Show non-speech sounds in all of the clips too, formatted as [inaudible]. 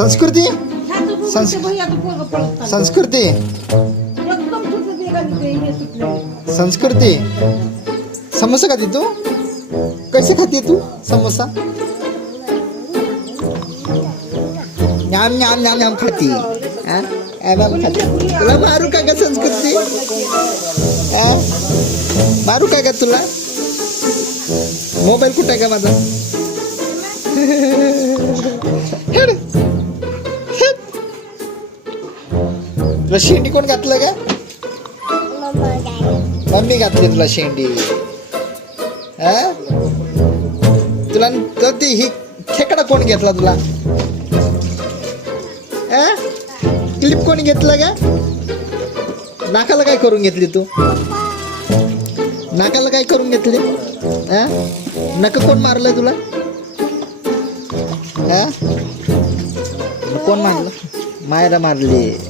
संस्कृति? संस्कृति संस्कृति? समोसा खाती तू? कैसे खाती है तू समोसा? नाम न्याम न्याम न्याम खाती हाँ? तुला मारू का संस्कृति? हाँ? मारू का तुला? मोबाइल कुठे का माझा [laughs] तुला शेंडी कोण घातलं का? मम्मी घातली. तुला शेंडी. हा? तुला तर ती ही खेकडा कोण घेतला तुला? हा? क्लिप कोणी घेतलं का? नाकाला काय करून घेतली तू? नाकाला काय करून घेतली? हा? नक कोण मारलं तुला? हा? कोण मारलं? मायरा मारली.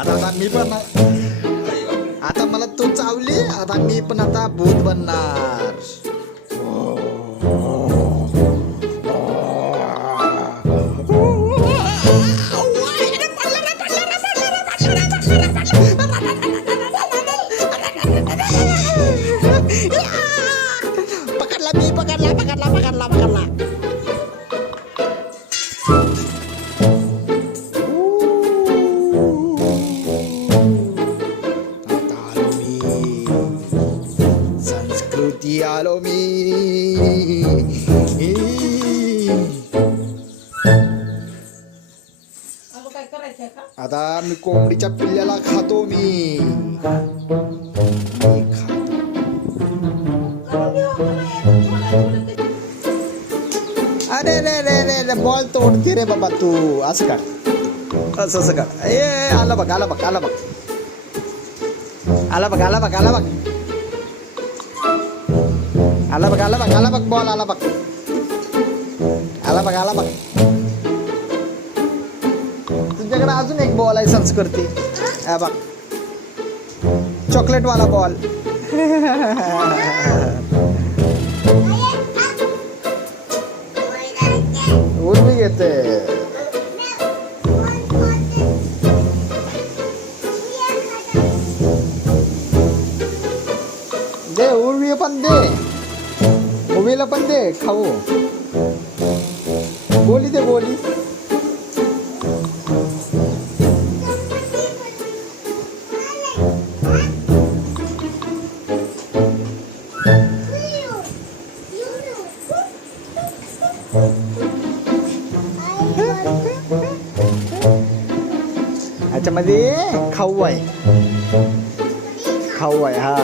आता आता मी पण आता मला तू चावली आता मी पण आता भूत बनणार. संस्कृती आलो मी का? आता मी कोंबडीच्या पिल्ल्याला खातो मी. अरे रे रे रे रे बॉल तोडते रे बाबा तू. असं काढ असं असं ए ए, आला बघ आला बघ आला बघ. आला बघ आला बघ आला बघ. Alabak, alabak, alabak bol alabak. Alabak, alabak. तुझ्याकडे अजून एक बॉल आहे संस्कृती. हा बघ. चॉकलेटवाला बॉल उर्मी घेते. दे उर्वी पण दे. ಮೇಲೆ ಬಂದೆ ಕಾವು ಗೋಲಿದೆ ಗೋಲಿ याच्यामध्ये खाऊ आहे खाऊ आहे हा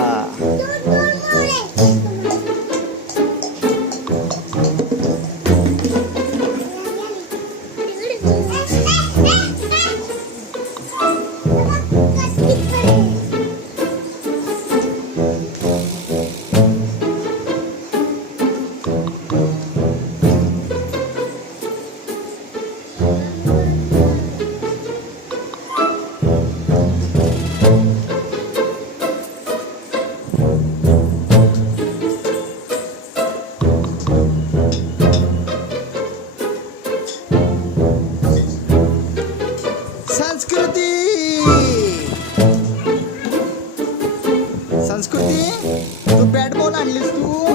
तू बॅट बॉल आणलीस तू